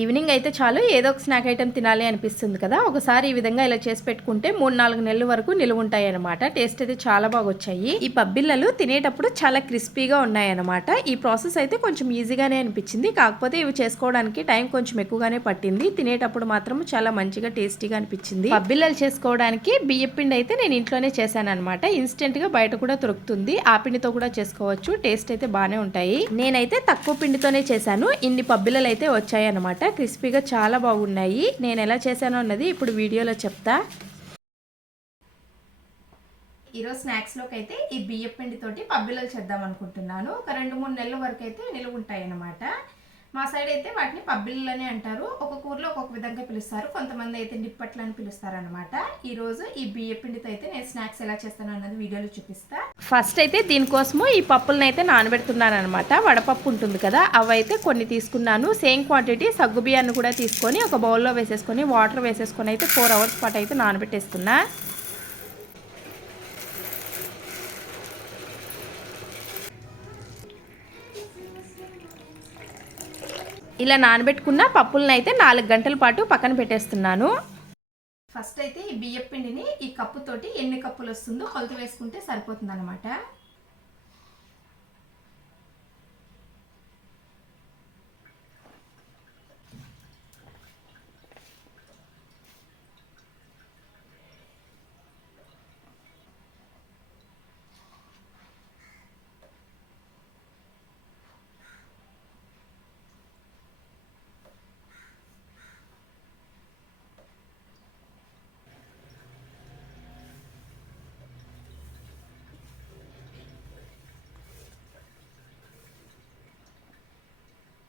Evening అయితే చాలు ఏదో ఒక స్నాక్ ఐటెం తినాలి అనిపిస్తుంది కదా. ఒకసారి ఈ విధంగా ఇలా చేసి పెట్టుకుంటే మూడు నాలుగు నెలల వరకు నిలువ ఉంటాయి అనమాట టేస్ట్ అయితే చాలా బాగా వచ్చాయి ఈ పబ్బిళ్ళలు తినేటప్పుడు చాలా క్రిస్పీగా ఉన్నాయి అనమాట ఈ ప్రాసెస్ అయితే కొంచెం ఈజీగానే అనిపించింది. కాకపోతే ఇవి చేసుకోవడానికి టైం కొంచెం ఎక్కువగానే పట్టింది. తినేటప్పుడు మాత్రం చాలా మంచిగా టేస్టీగా అనిపించింది. పబ్బిళ్ళలు చేసుకోవడానికి బియ్యం పిండి అయితే నేను ఇంట్లోనే చేశాను అనమాట ఇన్స్టెంట్గా బయట కూడా దొరుకుతుంది. ఆ పిండితో కూడా చేసుకోవచ్చు. టేస్ట్ అయితే బాగానే ఉంటాయి. నేనైతే తక్కువ పిండితోనే చేశాను. ఇన్ని పబ్బిళ్ళలు అయితే వచ్చాయి అనమాట క్రిస్పీగా చాలా బాగున్నాయి. నేను ఎలా చేశానో అన్నది ఇప్పుడు వీడియోలో చెప్తా. ఈరోజు స్నాక్స్లోకి అయితే ఈ బియ్య పిండితోటి పబ్బిళ్ళలు చేద్దాం అనుకుంటున్నాను. ఒక రెండు మూడు నెలల వరకు అయితే నిలువ ఉంటాయి అన్నమాట మా సైడ్ అయితే వాటిని పబ్బిళ్ళని అంటారు. ఒక కూరలో ఒక్కొక్క విధంగా పిలుస్తారు. కొంతమంది అయితే నిప్పట్లు అని పిలుస్తారు అనమాట ఈ ఈ బియ్య పిండితో అయితే నేను స్నాక్స్ ఎలా చేస్తాను అన్నది వీడియోలో చూపిస్తా. ఫస్ట్ అయితే దీనికోసము ఈ పప్పులను అయితే నానబెడుతున్నాను అనమాట వడపప్పు ఉంటుంది కదా అవి అయితే కొన్ని తీసుకున్నాను. సేమ్ క్వాంటిటీ సగ్గు బియ్యాన్ని కూడా తీసుకొని ఒక బౌల్లో వేసేసుకొని వాటర్ వేసేసుకొని అయితే ఫోర్ అవర్స్ పాటు అయితే నానబెట్టేస్తున్నా. ఇలా నానబెట్టుకున్న పప్పులను అయితే నాలుగు గంటల పాటు పక్కన పెట్టేస్తున్నాను. ఫస్ట్ అయితే ఈ బియ్యం పిండిని ఈ కప్పుతోటి ఎన్ని కప్పులు వస్తుందో కొలత వేసుకుంటే సరిపోతుంది అనమాట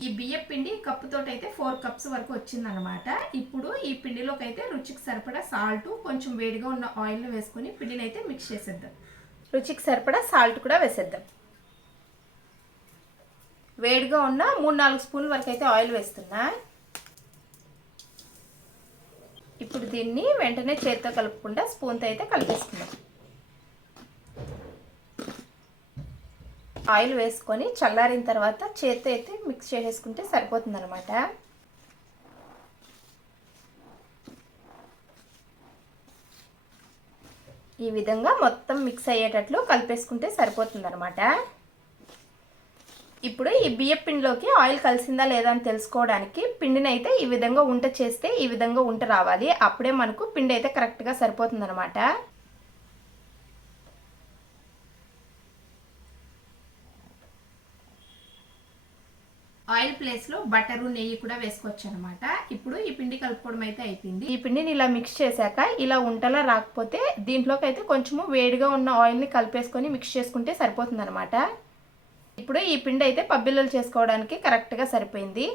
ఈ బియ్యం పిండి కప్పుతో అయితే ఫోర్ కప్స్ వరకు వచ్చిందనమాట ఇప్పుడు ఈ పిండిలోకి అయితే రుచికి సరిపడా సాల్ట్ కొంచెం వేడిగా ఉన్న ఆయిల్ వేసుకొని పిండిని అయితే మిక్స్ చేసేద్దాం. రుచికి సరిపడా సాల్ట్ కూడా వేసేద్దాం. వేడిగా ఉన్న మూడు నాలుగు స్పూన్ల వరకు అయితే ఆయిల్ వేస్తున్నా. ఇప్పుడు దీన్ని వెంటనే చేతితో కలుపుకుండా స్పూన్తో అయితే కలిపేసుకుందాం. ఆయిల్ వేసుకొని చల్లారిన తర్వాత చేత్తో అయితే మిక్స్ చేసేసుకుంటే సరిపోతుంది అనమాట ఈ విధంగా మొత్తం మిక్స్ అయ్యేటట్లు కలిపేసుకుంటే సరిపోతుంది అనమాట ఇప్పుడు ఈ బియ్య పిండిలోకి ఆయిల్ కలిసిందా లేదా అని తెలుసుకోవడానికి పిండిని అయితే ఈ విధంగా ఉంట చేస్తే ఈ విధంగా ఉంట రావాలి. అప్పుడే మనకు పిండి అయితే కరెక్ట్గా సరిపోతుంది అనమాట ఆయిల్ ప్లేస్లో బటరు నెయ్యి కూడా వేసుకోవచ్చు అనమాట ఇప్పుడు ఈ పిండి కలుపుకోవడం అయితే అయిపోయింది. ఈ పిండిని ఇలా మిక్స్ చేశాక ఇలా ఉంటలా రాకపోతే దీంట్లోకి అయితే కొంచెము వేడిగా ఉన్న ఆయిల్ని కలిపేసుకొని మిక్స్ చేసుకుంటే సరిపోతుంది అనమాట ఇప్పుడు ఈ పిండి అయితే పబ్బిల్లలు చేసుకోవడానికి కరెక్ట్గా సరిపోయింది.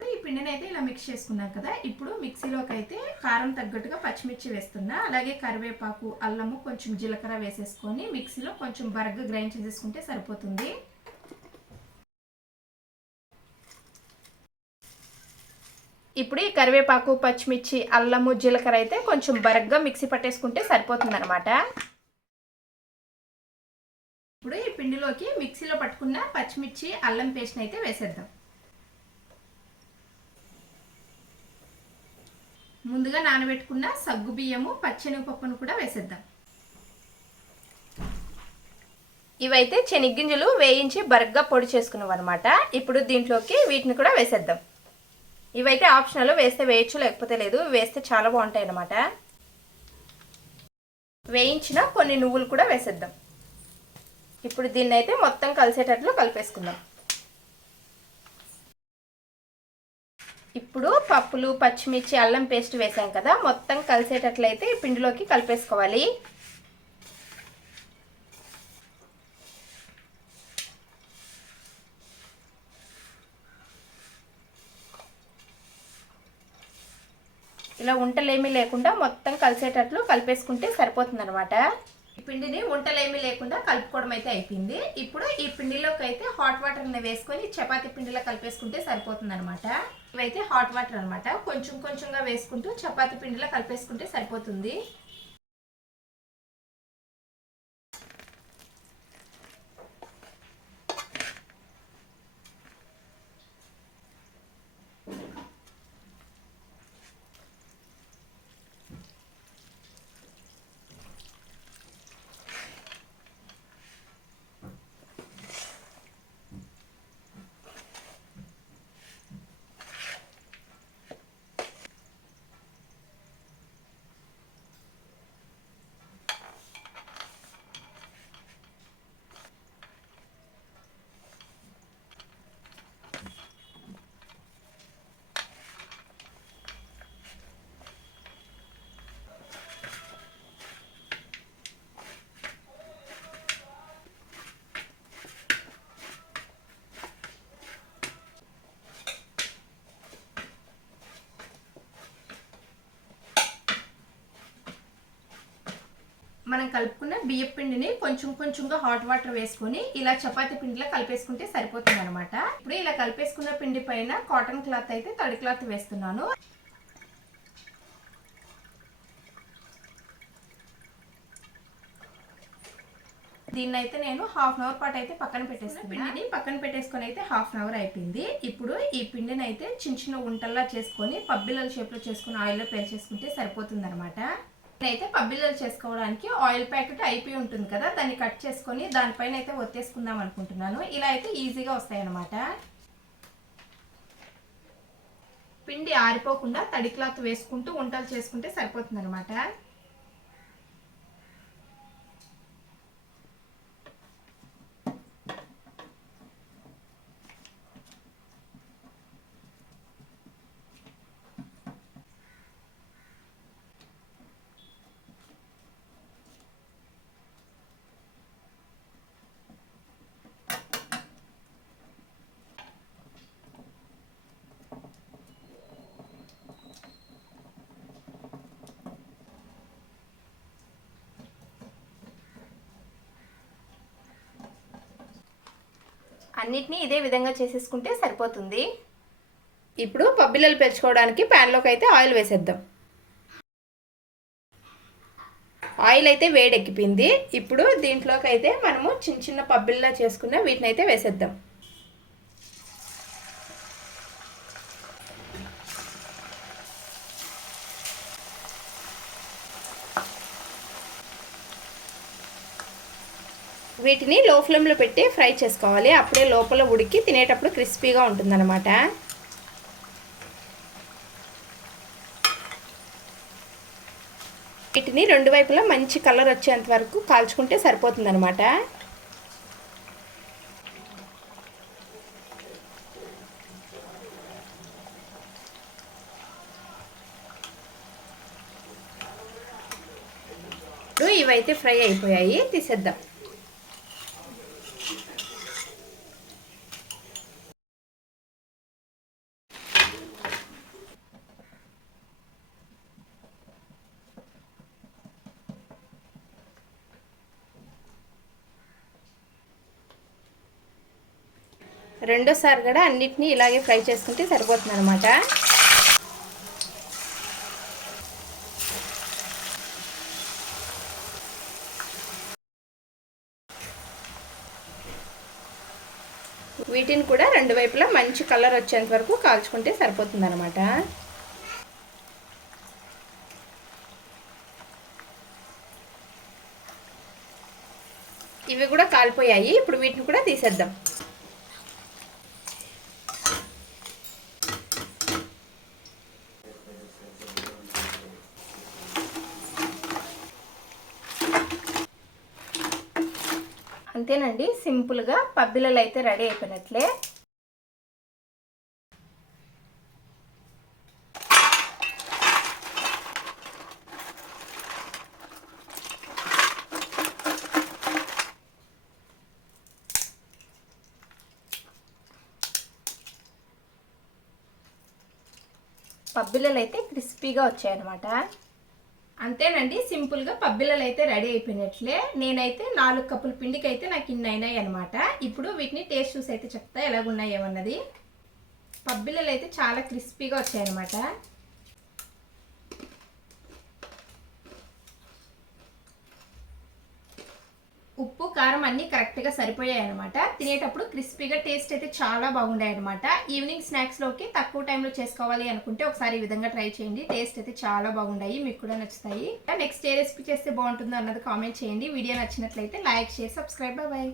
ఈ పిండిని అయితే ఇలా మిక్స్ చేసుకున్నాం కదా ఇప్పుడు మిక్సీలోకి అయితే కారం తగ్గట్టుగా పచ్చిమిర్చి వేస్తున్నా అలాగే కరివేపాకు అల్లము కొంచెం జీలకర్ర వేసేసుకొని మిక్సీలో కొంచెం బరగ్గా గ్రైండ్ చేసేసుకుంటే సరిపోతుంది. ఇప్పుడు ఈ కరివేపాకు పచ్చిమిర్చి అల్లము జీలకర్ర అయితే కొంచెం బరగ్గా మిక్సీ పట్టేసుకుంటే సరిపోతుంది అనమాట ఇప్పుడు ఈ పిండిలోకి మిక్సీలో పట్టుకున్న పచ్చిమిర్చి అల్లం పేస్ట్ని అయితే వేసేద్దాం. ముందుగా నానబెట్టుకున్న సగ్గు బియ్యము పచ్చెనగపప్పును కూడా వేసేద్దాం. ఇవైతే శనగ్గింజలు వేయించి బరగ్గా పొడి చేసుకున్నాం అనమాట ఇప్పుడు దీంట్లోకి వీటిని కూడా వేసేద్దాం. ఇవైతే ఆప్షనల్ వేస్తే వేయచ్చు లేకపోతే లేదు వేస్తే చాలా బాగుంటాయి అన్నమాట వేయించిన కొన్ని నువ్వులు కూడా వేసేద్దాం. ఇప్పుడు దీన్ని అయితే మొత్తం కలిసేటట్లు కలిపేసుకుందాం. ఇప్పుడు పప్పులు పచ్చిమిర్చి అల్లం పేస్ట్ వేసాం కదా మొత్తం కలిసేటట్లయితే పిండిలోకి కలిపేసుకోవాలి. ఇలా ఉంటలేమీ లేకుండా మొత్తం కలిసేటట్లు కలిపేసుకుంటే సరిపోతుంది అనమాట ఈ పిండిని ఉంటలేమీ లేకుండా కలుపుకోవడం అయితే అయిపోయింది. ఇప్పుడు ఈ పిండిలోకి అయితే హాట్ వాటర్ని వేసుకొని చపాతీ పిండిలో కలిపేసుకుంటే సరిపోతుంది అనమాట ఇవైతే హాట్ వాటర్ అనమాట కొంచెం కొంచెంగా వేసుకుంటూ చపాతీ పిండిలో కలిపేసుకుంటే సరిపోతుంది. మనం కలుపుకున్న బియ్యం పిండిని కొంచెం కొంచెంగా హాట్ వాటర్ వేసుకొని ఇలా చపాతి పిండిలో కలిపేసుకుంటే సరిపోతుంది అనమాట ఇప్పుడు ఇలా కలిపేసుకున్న పిండి పైన కాటన్ క్లాత్ అయితే తడి క్లాత్ వేస్తున్నాను. దీన్ని అయితే నేను హాఫ్ అన్ అవర్ పాటు అయితే పక్కన పెట్టేసుకున్నాను పిండిని పక్కన పెట్టేసుకొని అయితే హాఫ్ అన్ అవర్ అయిపోయింది. ఇప్పుడు ఈ పిండిని అయితే చిన్న చిన్న ఉంటల్లా చేసుకొని పబ్బిళ్ళల షేప్లో చేసుకుని ఆయిల్లో పేర్చేసుకుంటే సరిపోతుంది అనమాట నేనైతే పబ్బిల్లలు చేసుకోవడానికి ఆయిల్ ప్యాకెట్ అయిపోయి ఉంటుంది కదా దాన్ని కట్ చేసుకొని దానిపైన అయితే ఒత్తేసుకుందాం అనుకుంటున్నాను. ఇలా అయితే ఈజీగా వస్తాయి అనమాట పిండి ఆరిపోకుండా తడి క్లాత్ వేసుకుంటూ వంటలు చేసుకుంటే సరిపోతుంది అనమాట అన్నిటినీ ఇదే విధంగా చేసేసుకుంటే సరిపోతుంది. ఇప్పుడు పబ్బిల్లలు పెంచుకోవడానికి ప్యాన్లోకి అయితే ఆయిల్ వేసేద్దాం. ఆయిల్ అయితే వేడెక్కిపోయింది. ఇప్పుడు దీంట్లోకి అయితే మనము చిన్న చిన్న పబ్బిల్లా చేసుకున్న వీటిని అయితే వేసేద్దాం. వీటిని లో ఫ్లేమ్లో పెట్టి ఫ్రై చేసుకోవాలి. అప్పుడే లోపల ఉడికి తినేటప్పుడు క్రిస్పీగా ఉంటుందన్నమాట. వీటిని రెండు వైపులా మంచి కలర్ వచ్చేంత వరకు కాల్చుకుంటే సరిపోతుందన్నమాట. ఇవైతే ఫ్రై అయిపోయాయి. తీసేద్దాం. రెండోసారి కూడా అన్నిటినీ ఇలాగే ఫ్రై చేసుకుంటే సరిపోతుంది అనమాట వీటిని కూడా రెండు వైపులా మంచి కలర్ వచ్చేంత వరకు కాల్చుకుంటే సరిపోతుంది అనమాట ఇవి కూడా కాలిపోయాయి. ఇప్పుడు వీటిని కూడా తీసేద్దాం. అంతేనండి. సింపుల్గా పబ్బిలలు అయితే రెడీ అయిపోయినట్లే. పబ్బిలలు అయితే క్రిస్పీగా వచ్చాయన్నమాట. అంతేనండి సింపుల్గా పబ్బిళ్ళలు అయితే రెడీ అయిపోయినట్లే. నేనైతే నాలుగు కప్పుల పిండికి అయితే నాకు ఇన్ని అయినాయి అనమాట ఇప్పుడు వీటిని టేస్ట్ చూసి అయితే చెప్తా ఎలాగున్నాయి ఏమన్నది పబ్బిళ్ళలు అయితే చాలా క్రిస్పీగా వచ్చాయన్నమాట. కారం అన్నీ కరెక్ట్గా సరిపోయాయి అనమాట తినేటప్పుడు క్రిస్పీగా టేస్ట్ అయితే చాలా బాగుండాయి అనమాట ఈవినింగ్ స్నాక్స్లోకి తక్కువ టైంలో చేసుకోవాలి అనుకుంటే ఒకసారి ఈ విధంగా ట్రై చేయండి. టేస్ట్ అయితే చాలా బాగుండాయి. మీకు కూడా నచ్చుతాయి. నెక్స్ట్ ఏ రెసిపీ చేస్తే బాగుంటుందో అన్నది కామెంట్ చేయండి. వీడియో నచ్చినట్లయితే లైక్ షేర్ సబ్స్క్రైబ్ బాయ్